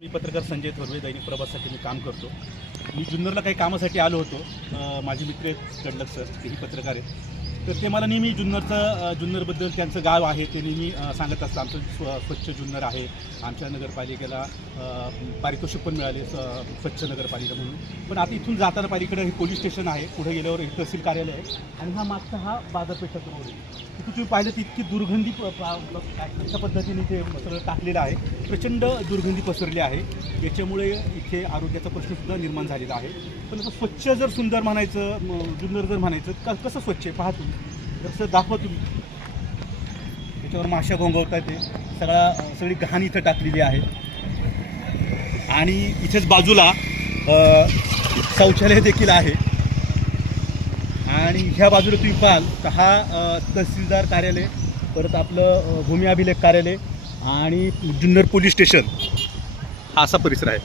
मी पत्रकार संजय थोरवे दैनिक प्रभासाठी मी काम करतो. मी जुन्नरला काही कामासाठी आलो होतो. माझे मित्र आहेत कडलक सर तेही पत्रकार आहेत. तर ते मला नेहमी जुन्नरचं जुन्नरबद्दल त्यांचं गाव आहे ते नेहमी सांगत असतं आमचं स्व स्वच्छ जुन्नर आहे. आमच्या नगरपालिकेला पारितोषिक पण मिळाले स्वच्छ नगरपालिका म्हणून. पण आता इथून जाताना पालिकडे हे पोलीस स्टेशन आहे. पुढे गेल्यावर हे तहसील कार्यालय आहे. आणि हा मागचा हा बाजारपेठाचा रोड आहे तिथे तुम्ही पाहिलं तर इतकी दुर्गंधी प- अशा पद्धतीने ते सगळं टाकलेलं आहे. प्रचंड दुर्गंधी पसरली आहे. याच्यामुळे इथे आरोग्याचा प्रश्नसुद्धा निर्माण झालेला आहे. पण आता स्वच्छ जर सुंदर म्हणायचं जुन्नर जर म्हणायचं कसं स्वच्छ आहे? पाहतो तुम्ही जसं दाखवा तुम्ही. त्याच्यावर माशा घोंगवत आहे ते. सगळा सगळी घाण इथं टाकलेली आहे. आणि इथेच बाजूला शौचालय देखील आहे. आणि ह्या बाजूला तुम्ही पाहाल तर हा तहसीलदार कार्यालय परत आपलं भूमी अभिलेख कार्यालय आणि जुन्नर पोलीस स्टेशन. हा असा परिसर आहे.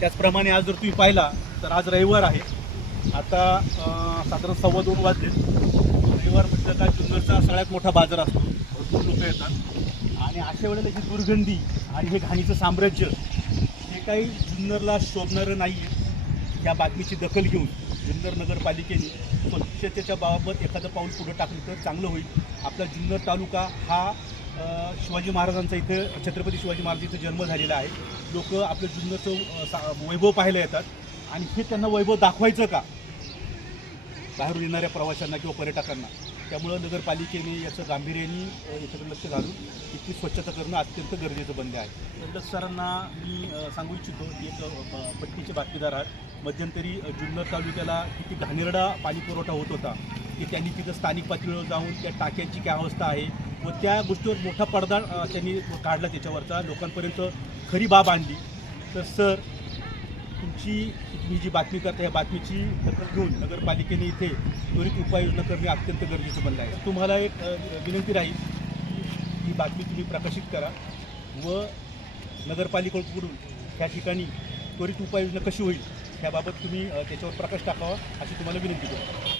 त्याचप्रमाणे आज जर तुम्ही पाहिला तर आज रविवार आहे. आता साधारण सव्वा दोन वाजले. रविवार म्हणजे म्हटलं का जुन्नरचा सगळ्यात मोठा बाजार असतो. भरपूर लोक येतात. आणि अशा वेळेला ही दुर्गंधी आणि हे घाणीचं साम्राज्य हे काही जुन्नरला शोभणारं नाही आहे या बातमीची दखल घेऊन जुन्नर नगरपालिकेने स्वच्छतेच्या बाबत एखादं पाऊल पुढं टाकलं तर चांगलं होईल. आपला जुन्नर तालुका हा शिवाजी महाराजांचा इथं छत्रपती शिवाजी महाराज इथं जन्म झालेला आहे. लोक आपलं जुन्नरचं सा- वैभव पाहायला येतात. आणि हे त्यांना वैभव दाखवायचं का? बाहेरून येणाऱ्या प्रवाशांना किंवा पर्यटकांना. त्यामुळं नगरपालिकेने याचं गांभीर्याने याच्याकडे लक्ष घालून इथली स्वच्छता करणं अत्यंत गरजेचं बनले आहे. तर सरांना मी सांगू इच्छितो की एक पट्टीचे बातमीदार आहेत. मध्यंतरी जुन्नर तालुक्याला किती घाणेरडा पाणी पुरवठा होत होता की त्यांनी तिथं स्थानिक पातळीवर जाऊन त्या टाक्यांची काय अवस्था आहे व त्या गोष्टीवर मोठा पडदा त्यांनी काढला त्याच्यावरचा. लोकांपर्यंत खरी बाब आणली. तर सर तुमची तुम्ही जी बातमी करता या बातमीची दखल घेऊन नगरपालिकेने इथे त्वरित उपाययोजना करणे अत्यंत गरजेचं बनलं आहे. तुम्हाला एक विनंती राहील की ही बातमी तुम्ही प्रकाशित करा व नगरपालिकेकडून ह्या ठिकाणी त्वरित उपाययोजना कशी होईल याबाबत तुम्ही त्याच्यावर प्रकाश टाकावा अशी तुम्हाला विनंती करतो.